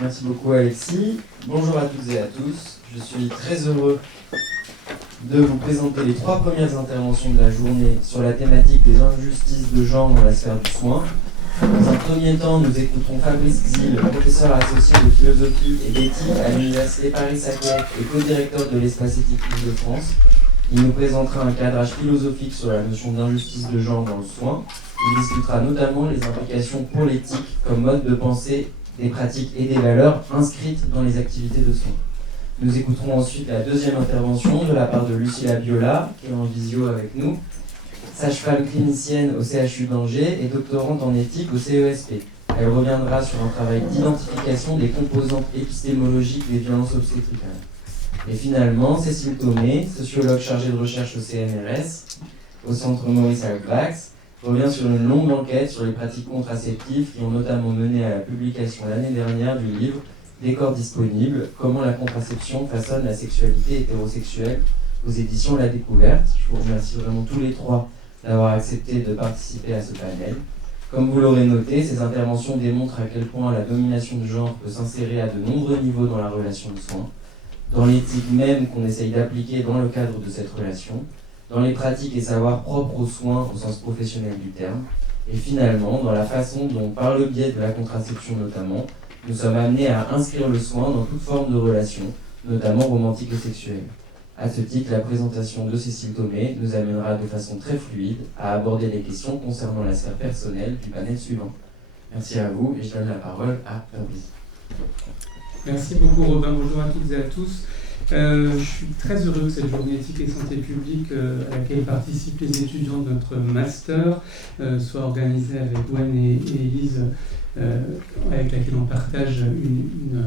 Merci beaucoup Alexis. Bonjour à toutes et à tous. Je suis très heureux de vous présenter les 3 premières interventions de la journée sur la thématique des injustices de genre dans la sphère du soin. Dans un premier temps, nous écouterons Fabrice Xil, professeur associé de philosophie et d'éthique à l'Université Paris-Saclay et co-directeur de l'Espace éthique Île-de-France. Il nous présentera un cadrage philosophique sur la notion d'injustice de genre dans le soin. Il discutera notamment les implications pour l'éthique comme mode de pensée des pratiques et des valeurs inscrites dans les activités de soins. Nous écouterons ensuite la deuxième intervention de la part de Lucilla Biola, qui est en visio avec nous, sage-femme clinicienne au CHU d'Angers et doctorante en éthique au CESP. Elle reviendra sur un travail d'identification des composantes épistémologiques des violences obstétricales. Et finalement, Cécile Thomé, sociologue chargée de recherche au CNRS, au centre Maurice Halbwachs, revient sur une longue enquête sur les pratiques contraceptives qui ont notamment mené à la publication l'année dernière du livre « Des corps disponibles, comment la contraception façonne la sexualité hétérosexuelle » aux éditions La Découverte. Je vous remercie vraiment tous les 3 d'avoir accepté de participer à ce panel. Comme vous l'aurez noté, ces interventions démontrent à quel point la domination du genre peut s'insérer à de nombreux niveaux dans la relation de soins, dans l'éthique même qu'on essaye d'appliquer dans le cadre de cette relation, dans les pratiques et savoirs propres aux soins au sens professionnel du terme, et finalement dans la façon dont, par le biais de la contraception notamment, nous sommes amenés à inscrire le soin dans toute forme de relation, notamment romantique et sexuelle. À ce titre, la présentation de Cécile Thomé nous amènera de façon très fluide à aborder les questions concernant la sphère personnelle du panel suivant. Merci à vous et je donne la parole à Fabrice. Merci beaucoup Robin, bonjour à toutes et à tous. Je suis très heureux que cette journée éthique et santé publique à laquelle participent les étudiants de notre master soit organisée avec Gwen et Élise, avec laquelle on partage une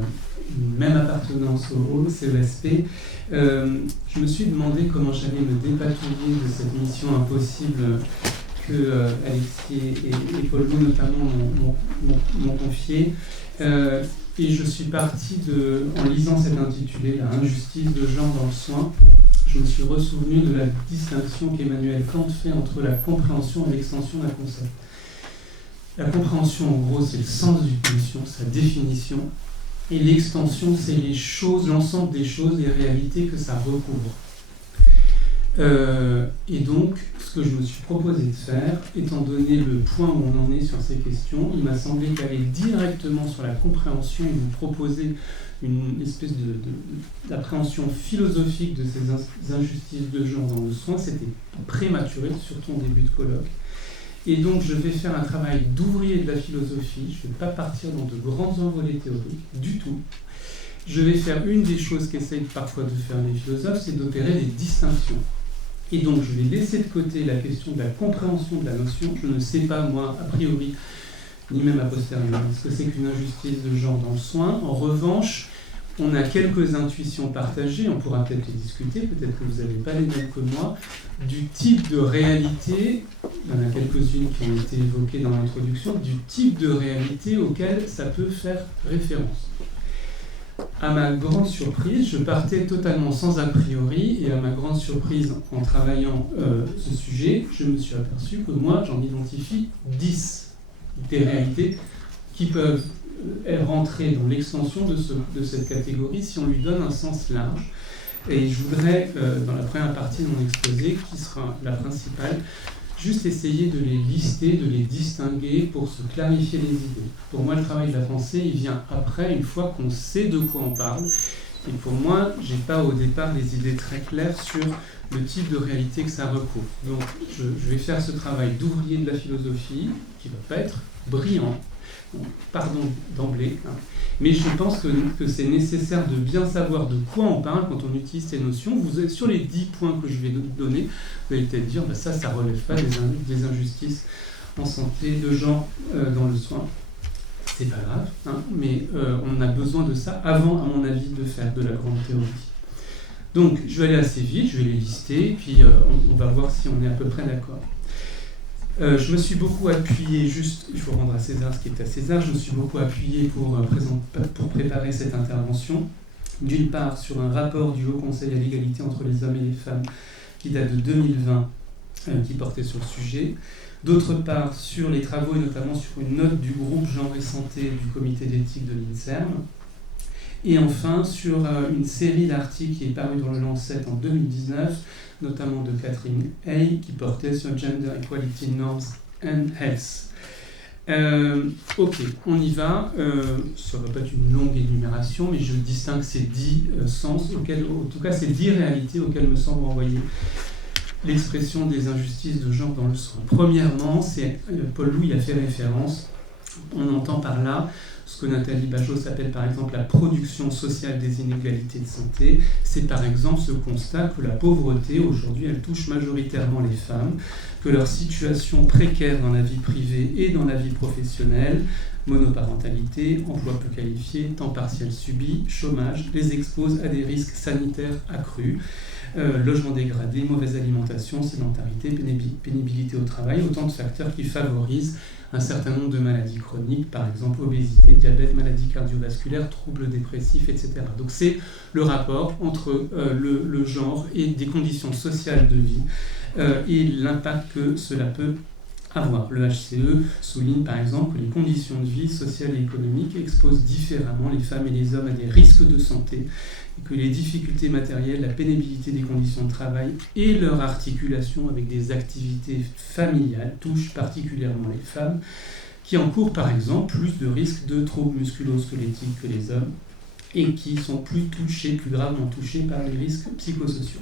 même appartenance au CESP. Je me suis demandé comment j'allais me dépatouiller de cette mission impossible que Alexis et Paul Lou notamment m'ont confiée. Et je suis parti en lisant cet intitulé, la injustice de genre dans le soin, je me suis ressouvenu de la distinction qu'Emmanuel Kant fait entre la compréhension et l'extension d'un concept. La compréhension, en gros, c'est le sens d'une notion, sa définition, et l'extension, c'est les choses, l'ensemble des choses et les réalités que ça recouvre. Et donc, ce que je me suis proposé de faire, étant donné le point où on en est sur ces questions, il m'a semblé qu'aller directement sur la compréhension et vous proposer une espèce d'appréhension philosophique de ces injustices de genre dans le soin, c'était prématuré, surtout en début de colloque. Et donc, je vais faire un travail d'ouvrier de la philosophie, je ne vais pas partir dans de grands envolées théoriques, du tout. Je vais faire une des choses qu'essayent parfois de faire les philosophes, c'est d'opérer des distinctions. Et donc, je vais laisser de côté la question de la compréhension de la notion. Je ne sais pas, moi, a priori, ni même a posteriori, ce que c'est qu'une injustice de genre dans le soin. En revanche, on a quelques intuitions partagées, on pourra peut-être les discuter, peut-être que vous n'avez pas les mêmes que moi, du type de réalité, il y en a quelques-unes qui ont été évoquées dans l'introduction, du type de réalité auquel ça peut faire référence. À ma grande surprise, je partais totalement sans a priori, et à ma grande surprise, en travaillant ce sujet, je me suis aperçu que moi, j'en identifie 10 des réalités qui peuvent rentrer dans l'extension de cette catégorie si on lui donne un sens large. Et je voudrais, dans la première partie de mon exposé, qui sera la principale, juste essayer de les lister, de les distinguer pour se clarifier les idées. Pour moi, le travail de la pensée, il vient après, une fois qu'on sait de quoi on parle. Et pour moi, je n'ai pas au départ des idées très claires sur le type de réalité que ça recouvre. Donc, je vais faire ce travail d'ouvrier de la philosophie, qui ne va pas être brillant, pardon d'emblée, hein. Mais je pense que c'est nécessaire de bien savoir de quoi on parle quand on utilise ces notions. Vous êtes sur les 10 points que je vais donner, vous allez peut-être dire ça ne relève pas des injustices en santé de genre dans le soin. C'est pas grave, hein, mais on a besoin de ça avant, à mon avis, de faire de la grande théorie. Donc, je vais aller assez vite, je vais les lister, puis on va voir si on est à peu près d'accord. Je me suis beaucoup appuyé, juste, il faut rendre à César ce qui est à César, je me suis beaucoup appuyé pour préparer cette intervention, d'une part sur un rapport du Haut Conseil à l'égalité entre les hommes et les femmes qui date de 2020, qui portait sur le sujet, d'autre part sur les travaux et notamment sur une note du groupe Genre et Santé du comité d'éthique de l'INSERM, Et enfin, sur une série d'articles qui est parue dans le Lancet en 2019, notamment de Catherine Hay, qui portait sur Gender Equality Norms and Health. Ok, on y va. Ça ne va pas être une longue énumération, mais je distingue ces 10 sens, en tout cas ces 10 réalités auxquelles me semble renvoyer l'expression des injustices de genre dans le soin. Premièrement, Paul Louis a fait référence, on entend par là ce que Nathalie Bajot appelle par exemple la production sociale des inégalités de santé. C'est par exemple ce constat que la pauvreté, aujourd'hui, elle touche majoritairement les femmes, que leur situation précaire dans la vie privée et dans la vie professionnelle, monoparentalité, emploi peu qualifié, temps partiel subi, chômage, les expose à des risques sanitaires accrus. Logement dégradé, mauvaise alimentation, sédentarité, pénibilité au travail, autant de facteurs qui favorisent un certain nombre de maladies chroniques, par exemple obésité, diabète, maladies cardiovasculaires, troubles dépressifs, etc. Donc c'est le rapport entre le genre et des conditions sociales de vie et l'impact que cela peut avoir. Le HCE souligne par exemple que les conditions de vie sociales et économiques exposent différemment les femmes et les hommes à des risques de santé, et que les difficultés matérielles, la pénibilité des conditions de travail et leur articulation avec des activités familiales touchent particulièrement les femmes, qui encourent par exemple plus de risques de troubles musculo-squelettiques que les hommes, et qui sont plus gravement touchés par les risques psychosociaux.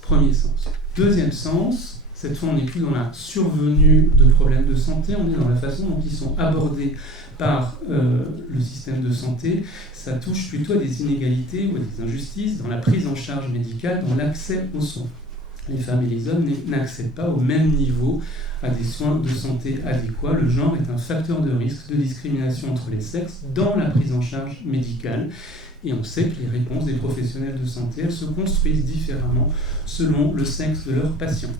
Premier sens. Deuxième sens, cette fois on n'est plus dans la survenue de problèmes de santé, on est dans la façon dont ils sont abordés par le système de santé. Ça touche plutôt à des inégalités ou à des injustices dans la prise en charge médicale, dans l'accès aux soins. Les femmes et les hommes n'accèdent pas au même niveau à des soins de santé adéquats. Le genre est un facteur de risque de discrimination entre les sexes dans la prise en charge médicale. Et on sait que les réponses des professionnels de santé, elles se construisent différemment selon le sexe de leurs patients.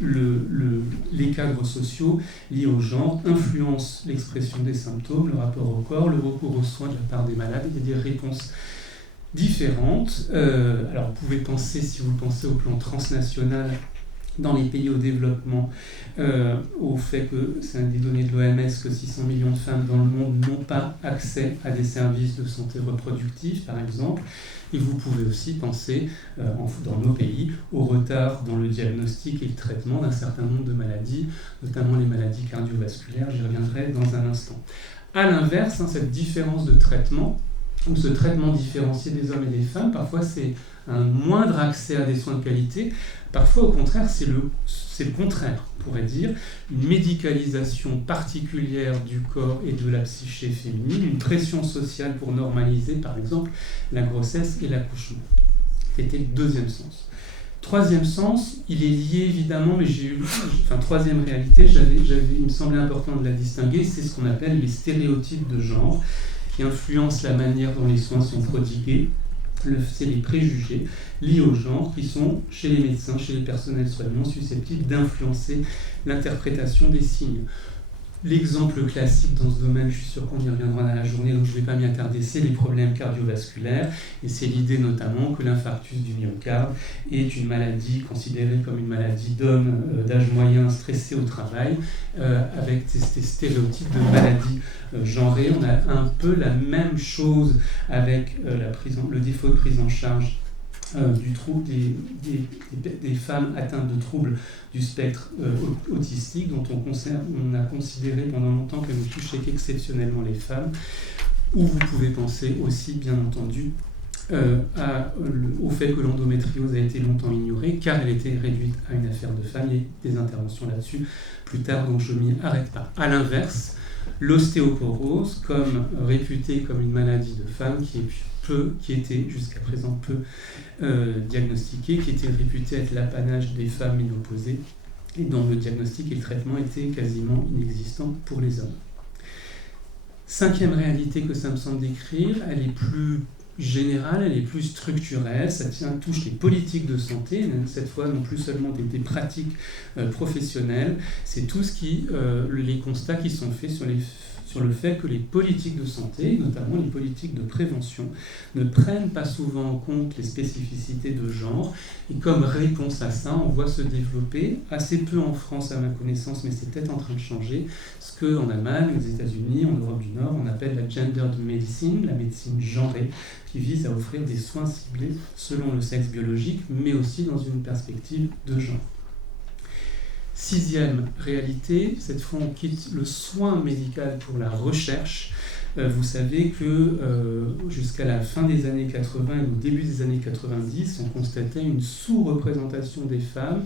Les cadres sociaux liés au genre influencent l'expression des symptômes, le rapport au corps, le recours aux soins de la part des malades. Il y a des réponses différentes. Alors vous pouvez penser, si vous le pensez au plan transnational, dans les pays au développement, au fait que, c'est des données de l'OMS, que 600 millions de femmes dans le monde n'ont pas accès à des services de santé reproductive, par exemple. Et vous pouvez aussi penser, dans nos pays, au retard dans le diagnostic et le traitement d'un certain nombre de maladies, notamment les maladies cardiovasculaires. J'y reviendrai dans un instant. À l'inverse, cette différence de traitement, ou ce traitement différencié des hommes et des femmes, parfois c'est un moindre accès à des soins de qualité. Parfois, au contraire, c'est le contraire, on pourrait dire, une médicalisation particulière du corps et de la psyché féminine, une pression sociale pour normaliser, par exemple, la grossesse et l'accouchement. C'était le deuxième sens. Troisième sens, il est lié évidemment, mais troisième réalité, il me semblait important de la distinguer, c'est ce qu'on appelle les stéréotypes de genre, qui influencent la manière dont les soins sont prodigués. C'est les préjugés liés au genre qui sont, chez les médecins, chez les personnels soignants, susceptibles d'influencer l'interprétation des signes. L'exemple classique dans ce domaine, je suis sûr qu'on y reviendra dans la journée, donc je ne vais pas m'y attarder, c'est les problèmes cardiovasculaires. Et c'est l'idée notamment que l'infarctus du myocarde est une maladie considérée comme une maladie d'homme d'âge moyen stressé au travail, avec ces stéréotypes de maladies genrées. On a un peu la même chose avec le défaut de prise en charge du trouble des femmes atteintes de troubles du spectre autistique, dont on a considéré pendant longtemps qu'elles ne touchaient qu'exceptionnellement les femmes, ou vous pouvez penser aussi, bien entendu, au fait que l'endométriose a été longtemps ignorée, car elle était réduite à une affaire de femmes. Il y a des interventions là-dessus plus tard, donc je ne m'y arrête pas. À l'inverse, l'ostéoporose, réputée comme une maladie de femmes, qui était jusqu'à présent peu diagnostiquée, qui était réputée être l'apanage des femmes ménopausées, et dont le diagnostic et le traitement étaient quasiment inexistants pour les hommes. Cinquième réalité que ça me semble décrire, elle est plus générale, elle est plus structurelle, ça touche les politiques de santé, même cette fois non plus seulement des pratiques professionnelles, c'est tout les constats qui sont faits sur le fait que les politiques de santé, notamment les politiques de prévention, ne prennent pas souvent en compte les spécificités de genre. Et comme réponse à ça, on voit se développer, assez peu en France à ma connaissance, mais c'est peut-être en train de changer, ce qu'en Allemagne, aux États-Unis, en Europe du Nord, on appelle la gendered medicine, la médecine genrée, qui vise à offrir des soins ciblés selon le sexe biologique, mais aussi dans une perspective de genre. 6e réalité, cette fois on quitte le soin médical pour la recherche. Vous savez que jusqu'à la fin des années 80 et au début des années 90, on constatait une sous-représentation des femmes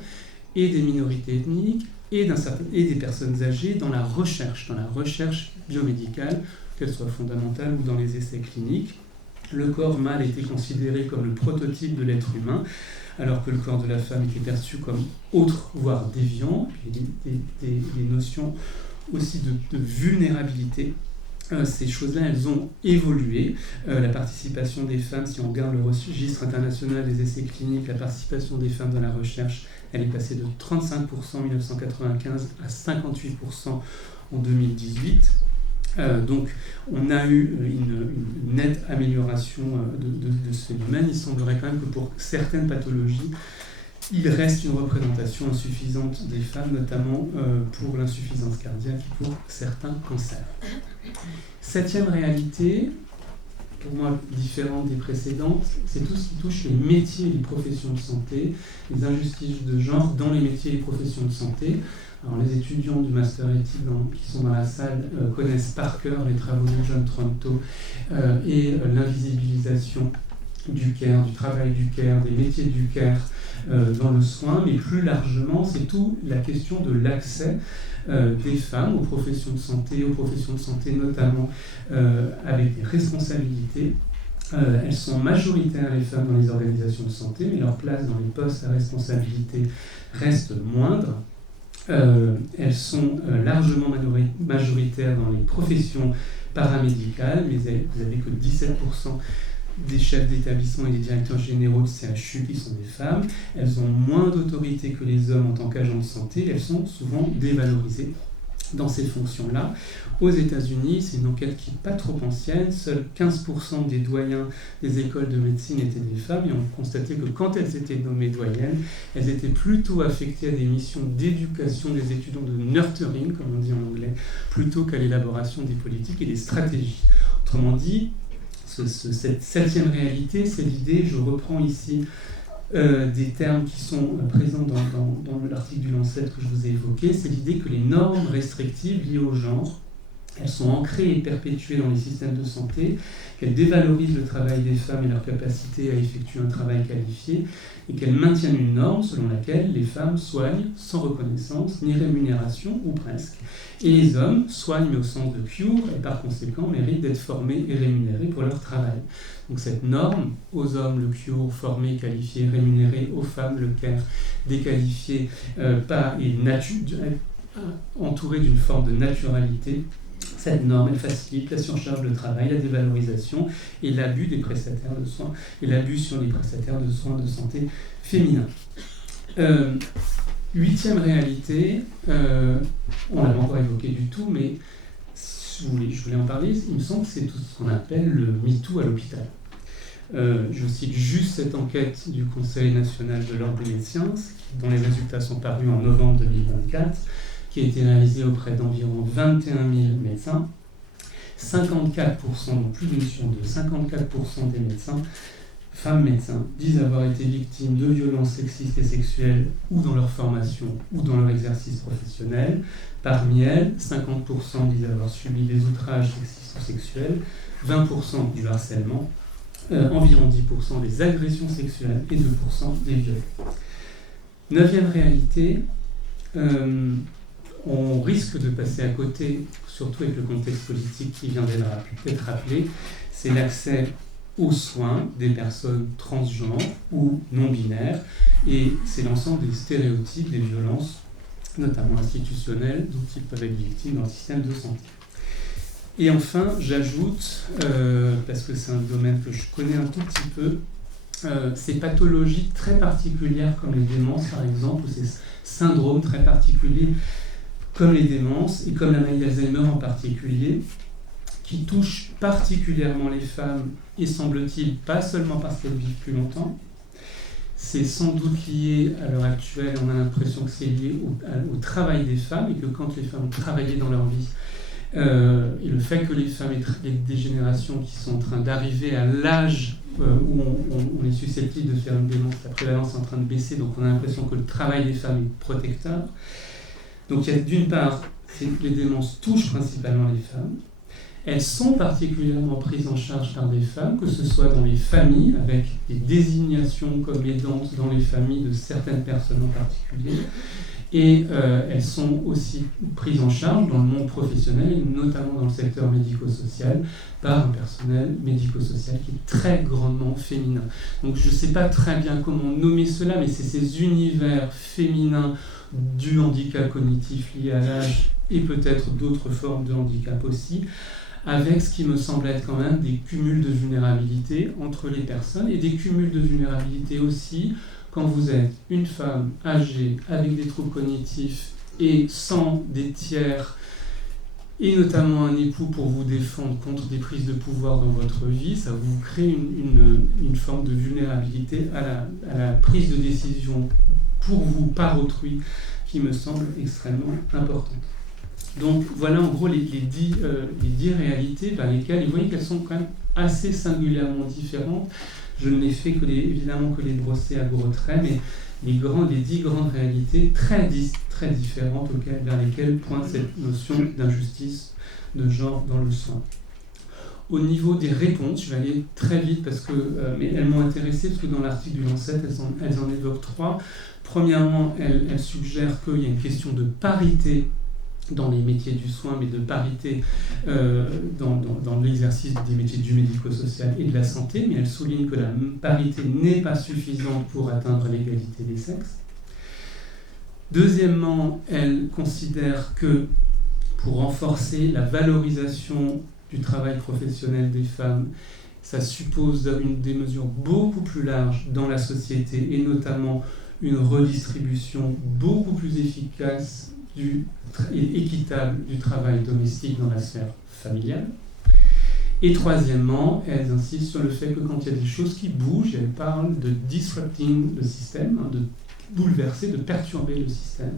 et des minorités ethniques et des personnes âgées dans la recherche biomédicale, qu'elle soit fondamentale ou dans les essais cliniques. Le corps mâle était considéré comme le prototype de l'être humain, alors que le corps de la femme était perçu comme autre, voire déviant. Il y a des notions aussi de vulnérabilité. Ces choses-là, elles ont évolué. La participation des femmes, si on regarde le registre international des essais cliniques, la participation des femmes dans la recherche, elle est passée de 35% en 1995 à 58% en 2018. Donc on a eu une nette amélioration de ce phénomène. Il semblerait quand même que pour certaines pathologies, il reste une représentation insuffisante des femmes, notamment pour l'insuffisance cardiaque et pour certains cancers. 7e réalité, pour moi différente des précédentes, c'est tout ce qui touche les métiers et les professions de santé, les injustices de genre dans les métiers et les professions de santé. Alors, les étudiants du Master éthique qui sont dans la salle connaissent par cœur les travaux de John Tronto et l'invisibilisation du care, du travail du care, des métiers du care dans le soin, mais plus largement, c'est tout la question de l'accès des femmes aux professions de santé notamment avec des responsabilités. Elles sont majoritaires, les femmes, dans les organisations de santé, mais leur place dans les postes à responsabilité reste moindre. Elles sont largement majoritaires dans les professions paramédicales, mais vous n'avez que 17% des chefs d'établissement et des directeurs généraux de CHU qui sont des femmes. Elles ont moins d'autorité que les hommes en tant qu'agents de santé. Elles sont souvent dévalorisées dans ces fonctions-là. Aux États-Unis, c'est une enquête qui n'est pas trop ancienne. Seuls 15% des doyens des écoles de médecine étaient des femmes, et on constatait que quand elles étaient nommées doyennes, elles étaient plutôt affectées à des missions d'éducation des étudiants, de nurturing, comme on dit en anglais, plutôt qu'à l'élaboration des politiques et des stratégies. Autrement dit, cette 7e réalité, c'est l'idée, je reprends ici des termes qui sont présents dans l'article du Lancet que je vous ai évoqué, c'est l'idée que les normes restrictives liées au genre, elles sont ancrées et perpétuées dans les systèmes de santé, qu'elles dévalorisent le travail des femmes et leur capacité à effectuer un travail qualifié, et qu'elles maintiennent une norme selon laquelle les femmes soignent sans reconnaissance ni rémunération, ou presque, et les hommes soignent mais au sens de cure, et par conséquent méritent d'être formés et rémunérés pour leur travail. Donc cette norme, aux hommes le cure, formé, qualifié, rémunéré, aux femmes le care, déqualifié, entouré d'une forme de naturalité, cette norme, elle facilite la surcharge de travail, la dévalorisation et l'abus des prestataires de soins, et l'abus sur les prestataires de soins de santé féminins. 8e réalité, on l'a pas encore évoqué du tout, mais je voulais en parler, il me semble que c'est tout ce qu'on appelle le MeToo à l'hôpital. Je cite juste cette enquête du Conseil national de l'ordre des médecins, dont les résultats sont parus en novembre 2024, qui a été réalisé auprès d'environ 21 000 médecins. 54%, donc plus d'une sur deux, 54% des médecins, femmes médecins, disent avoir été victimes de violences sexistes et sexuelles ou dans leur formation ou dans leur exercice professionnel. Parmi elles, 50% disent avoir subi des outrages sexistes ou sexuels, 20% du harcèlement, environ 10% des agressions sexuelles et 2% des viols. 9e réalité, on risque de passer à côté, surtout avec le contexte politique qui vient d'être rappelé, c'est l'accès aux soins des personnes transgenres ou non-binaires, et c'est l'ensemble des stéréotypes, des violences, notamment institutionnelles, dont ils peuvent être victimes dans le système de santé. Et enfin, j'ajoute, parce que c'est un domaine que je connais un tout petit peu, ces pathologies très particulières comme les démences par exemple, ou ces syndromes très particuliers comme les démences et comme la maladie d'Alzheimer en particulier, qui touchent particulièrement les femmes, et semble-t-il pas seulement parce qu'elles vivent plus longtemps. C'est sans doute lié, à l'heure actuelle, on a l'impression que c'est lié au travail des femmes, et que quand les femmes ont travaillé dans leur vie, et le fait que les femmes aient des générations qui sont en train d'arriver à l'âge où on est susceptible de faire une démence, la prévalence est en train de baisser, donc on a l'impression que le travail des femmes est protecteur. Donc il y a d'une part, les démences touchent principalement les femmes. Elles sont particulièrement prises en charge par des femmes, que ce soit dans les familles, avec des désignations comme aidantes dans les familles de certaines personnes en particulier, et elles sont aussi prises en charge dans le monde professionnel, et notamment dans le secteur médico-social, par un personnel médico-social qui est très grandement féminin. Donc je ne sais pas très bien comment nommer cela, mais c'est ces univers féminins du handicap cognitif lié à l'âge, et peut-être d'autres formes de handicap aussi, avec ce qui me semble être quand même des cumuls de vulnérabilité entre les personnes, et des cumuls de vulnérabilité aussi quand vous êtes une femme âgée avec des troubles cognitifs et sans des tiers, et notamment un époux pour vous défendre contre des prises de pouvoir dans votre vie. Ça vous crée une forme de vulnérabilité à la prise de décision pour vous par autrui qui me semble extrêmement importante. Donc voilà en gros les 10 réalités vers lesquelles, vous voyez qu'elles sont quand même assez singulièrement différentes. Je ne les fais évidemment que les brosser à gros traits, mais les 10 grandes réalités très différentes vers lesquelles pointe cette notion d'injustice de genre dans le soin. Au niveau des réponses, je vais aller très vite mais elles m'ont intéressé parce que dans l'article du Lancet, elles en évoquent 3. Premièrement, elles suggèrent qu'il y a une question de parité dans les métiers du soin, mais de parité dans l'exercice des métiers du médico-social et de la santé, mais elle souligne que la parité n'est pas suffisante pour atteindre l'égalité des sexes. Deuxièmement, elle considère que pour renforcer la valorisation du travail professionnel des femmes, ça suppose des mesures beaucoup plus larges dans la société, et notamment une redistribution beaucoup plus efficace et équitable du travail domestique dans la sphère familiale. Et troisièmement, elles insistent sur le fait que quand il y a des choses qui bougent, elles parlent de disrupting le système, de bouleverser, de perturber le système,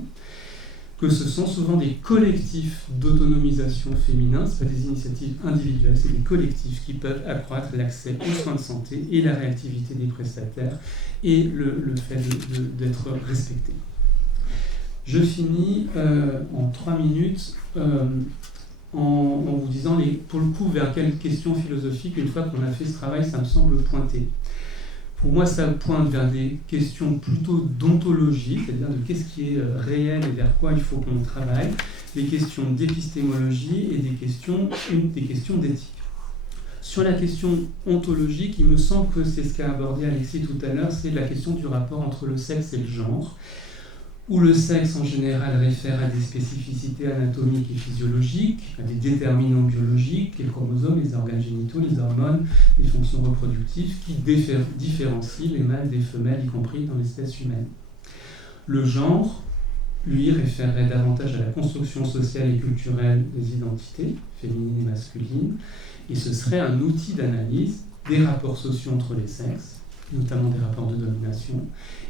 que ce sont souvent des collectifs d'autonomisation féminin, ce ne sont pas des initiatives individuelles, c'est des collectifs qui peuvent accroître l'accès aux soins de santé et la réactivité des prestataires et le fait d'être respectés. Je finis en 3 minutes en vous disant, pour le coup, vers quelles questions philosophiques, une fois qu'on a fait ce travail, ça me semble pointer. Pour moi, ça pointe vers des questions plutôt d'ontologie, c'est-à-dire de qu'est-ce qui est réel et vers quoi il faut qu'on travaille, des questions d'épistémologie et des questions d'éthique. Sur la question ontologique, il me semble que c'est ce qu'a abordé Alexis tout à l'heure, c'est la question du rapport entre le sexe et le genre, où le sexe en général réfère à des spécificités anatomiques et physiologiques, à des déterminants biologiques, les chromosomes, les organes génitaux, les hormones, les fonctions reproductives, qui différencient les mâles des femelles, y compris dans l'espèce humaine. Le genre, lui, référerait davantage à la construction sociale et culturelle des identités, féminines et masculines, et ce serait un outil d'analyse des rapports sociaux entre les sexes, notamment des rapports de domination,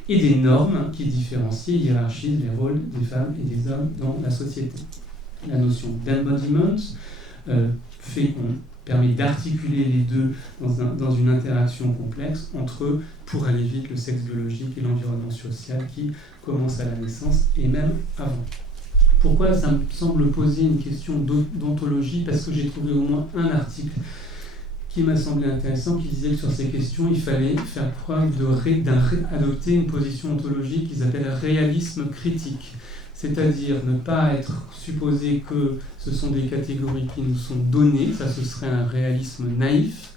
et des normes qui différencient et hiérarchisent les rôles des femmes et des hommes dans la société. La notion d'embodiment permet d'articuler les deux dans une interaction complexe entre eux pour aller vite le sexe biologique et l'environnement social qui commence à la naissance et même avant. Pourquoi ça me semble poser une question d'ontologie? Parce que j'ai trouvé au moins un article qui m'a semblé intéressant, qui disait que sur ces questions, il fallait faire preuve d'adopter une position ontologique qu'ils appellent réalisme critique. C'est-à-dire ne pas supposer que ce sont des catégories qui nous sont données, ça ce serait un réalisme naïf.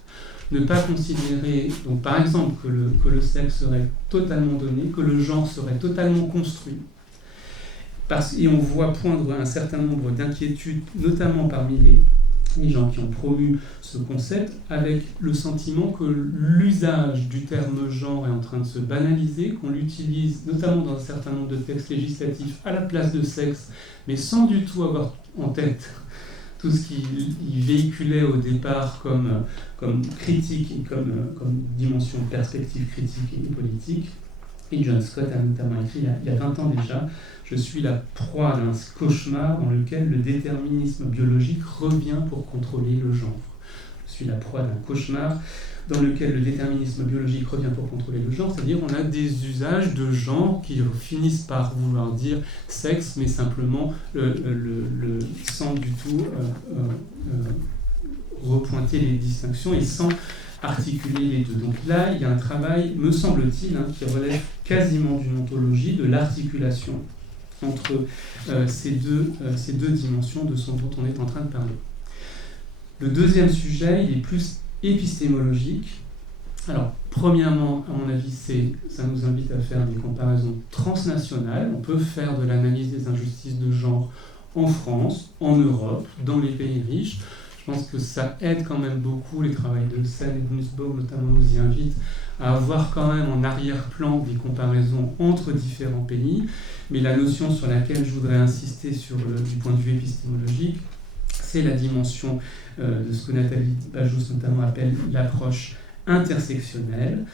Ne pas considérer, donc par exemple, que le sexe serait totalement donné, que le genre serait totalement construit. Et on voit poindre un certain nombre d'inquiétudes, notamment parmi les gens qui ont promu ce concept, avec le sentiment que l'usage du terme genre est en train de se banaliser, qu'on l'utilise notamment dans un certain nombre de textes législatifs à la place de sexe, mais sans du tout avoir en tête tout ce qu'il véhiculait au départ comme critique et comme dimension de perspective critique et politique. Et John Scott a notamment écrit il y a 20 ans déjà « Je suis la proie d'un cauchemar dans lequel le déterminisme biologique revient pour contrôler le genre. » Je suis la proie d'un cauchemar dans lequel le déterminisme biologique revient pour contrôler le genre, c'est-à-dire on a des usages de genre qui finissent par vouloir dire sexe, mais simplement sans du tout repointer les distinctions et sans articuler les deux. Donc là, il y a un travail, me semble-t-il, qui relève quasiment d'une ontologie, de l'articulation entre ces deux dimensions de ce dont on est en train de parler. Le deuxième sujet, il est plus épistémologique. Alors, premièrement, à mon avis, ça nous invite à faire des comparaisons transnationales. On peut faire de l'analyse des injustices de genre en France, en Europe, dans les pays riches. Je pense que ça aide quand même beaucoup, les travaux de Sen et de Nussbaum notamment nous y invitent à avoir quand même en arrière-plan des comparaisons entre différents pays. Mais la notion sur laquelle je voudrais insister du point de vue épistémologique, c'est la dimension de ce que Nathalie Bajous notamment appelle l'approche intersectionnelle.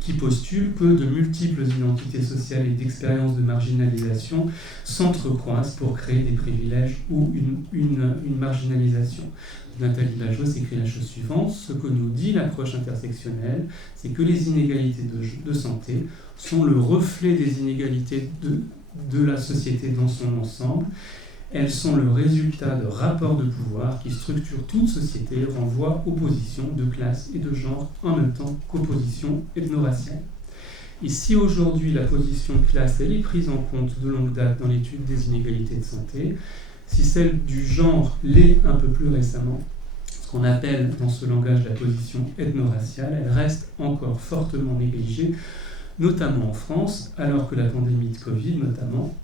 Qui postule que de multiples identités sociales et d'expériences de marginalisation s'entrecroisent pour créer des privilèges ou une marginalisation. Nathalie Bajous écrit la chose suivante: ce que nous dit l'approche intersectionnelle, c'est que les inégalités de santé sont le reflet des inégalités de la société dans son ensemble. Elles sont le résultat de rapports de pouvoir qui structurent toute société et renvoient opposition de classe et de genre en même temps qu'opposition ethno-raciale. Et si aujourd'hui la position de classe elle est prise en compte de longue date dans l'étude des inégalités de santé, si celle du genre l'est un peu plus récemment, ce qu'on appelle dans ce langage la position ethno-raciale, elle reste encore fortement négligée, notamment en France, alors que la pandémie de Covid notamment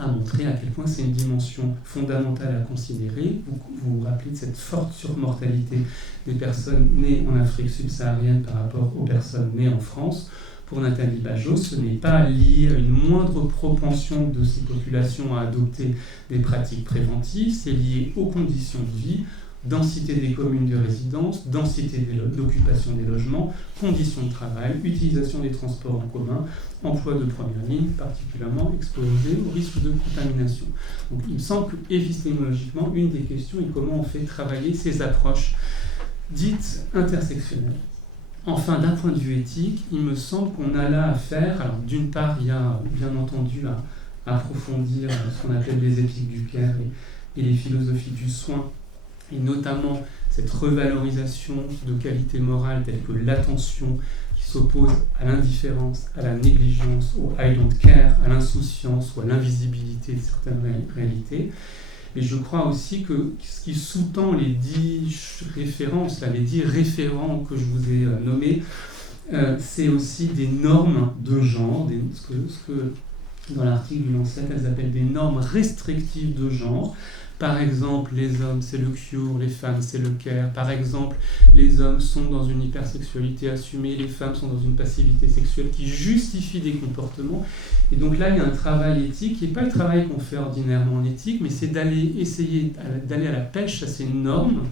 a montré à quel point c'est une dimension fondamentale à considérer. Vous vous rappelez de cette forte surmortalité des personnes nées en Afrique subsaharienne par rapport aux personnes nées en France. Pour Nathalie Bajous, ce n'est pas lié à une moindre propension de ces populations à adopter des pratiques préventives, c'est lié aux conditions de vie, densité des communes de résidence, densité d'occupation des logements, conditions de travail, utilisation des transports en commun, emploi de première ligne, particulièrement exposé au risque de contamination. Donc il me semble qu'épistémologiquement, une des questions est comment on fait travailler ces approches dites intersectionnelles. Enfin, d'un point de vue éthique, il me semble qu'on a là à faire, alors d'une part, il y a bien entendu à approfondir ce qu'on appelle les éthiques du care et les philosophies du soin, et notamment cette revalorisation de qualités morales telles que l'attention qui s'oppose à l'indifférence, à la négligence, au I don't care, à l'insouciance ou à l'invisibilité de certaines réalités. Et je crois aussi que ce qui sous-tend les 10 références, les 10 référents que je vous ai nommés, c'est aussi des normes de genre, ce que dans l'article du Lancet, elles appellent des normes restrictives de genre. Par exemple, les hommes, c'est le cure, les femmes, c'est le care. Par exemple, les hommes sont dans une hypersexualité assumée, les femmes sont dans une passivité sexuelle qui justifie des comportements. Et donc là, il y a un travail éthique qui n'est pas le travail qu'on fait ordinairement en éthique, mais c'est essayer d'aller à la pêche à ces normes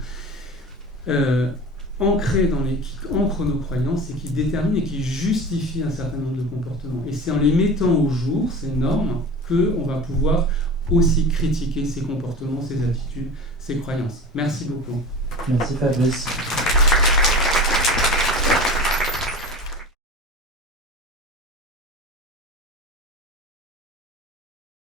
ancrées qui ancrent nos croyances et qui déterminent et qui justifient un certain nombre de comportements. Et c'est en les mettant au jour, ces normes, qu'on va pouvoir aussi critiquer ces comportements, ces attitudes, ces croyances. Merci beaucoup. Merci Fabrice.